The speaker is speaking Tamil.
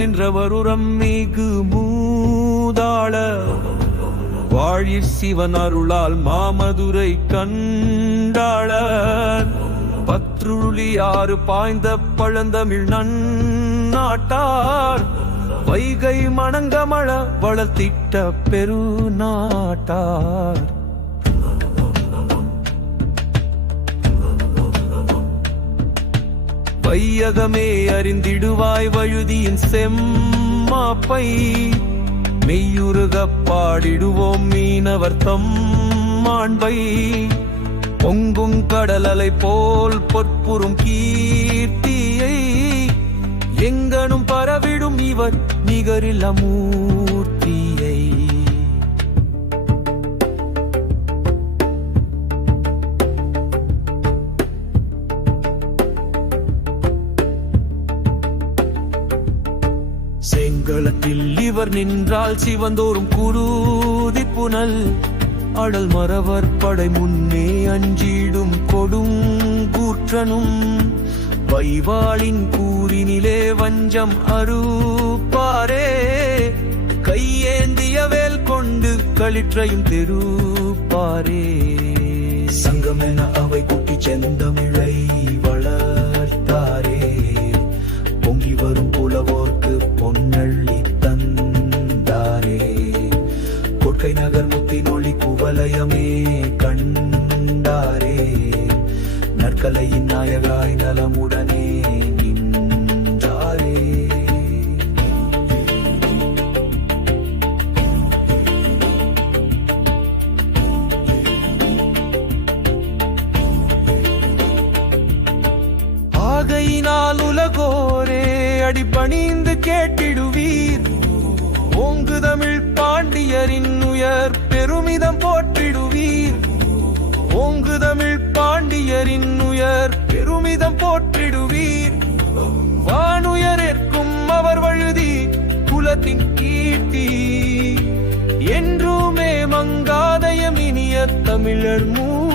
நின்றவருரம் மிகு மூதாள. வாழிற் சிவன் அருளால் மாமதுரை கண்டாள. பத்ருளி ஆறு பாய்ந்த பழந்தமிழ் நன்னாட்டார். வைகை மணங்கமழ வளர்த்திட்ட பெருநாட்டார். பையகமே அறிந்திடுவாய் வழுதியின் செம்மாப்பை. மெய்யுருக பாடிடுவோம் மீனவர் தம் மாண்பை பொங்கும் கடலலை போல் பொற்புறும் கீர்த்தியை. எங்கனும் பரவிடும் இவர் நிகரில் அமூர்த்தி. செங்கலத்தில் இவர் நின்றால் சிவந்தோறும் குருதி புனல். அடல் மறவர் படை முன்னே அஞ்சிடும் கொடும் கூற்றனும். வைவாளின் கூறினிலே வஞ்சம் அறுப்பாரே. கையேந்திய வேல் கொண்டு களிற்றையும் தெருப்பாரே. சங்கமென அவை குட்டி செந்தமிழை. கண்டாரே. நற்கலையின் நாயகாய் நலமுடனே நின்றாரே. ஆகையினால் உலகோரே அடிபணிந்து கேட்டிடுவீர். ஓங்கு தமிழ் பாண்டிய குலத்தின் கீர்த்தி. என்றுமே மங்காதயம் இனிய தமிழர் மூ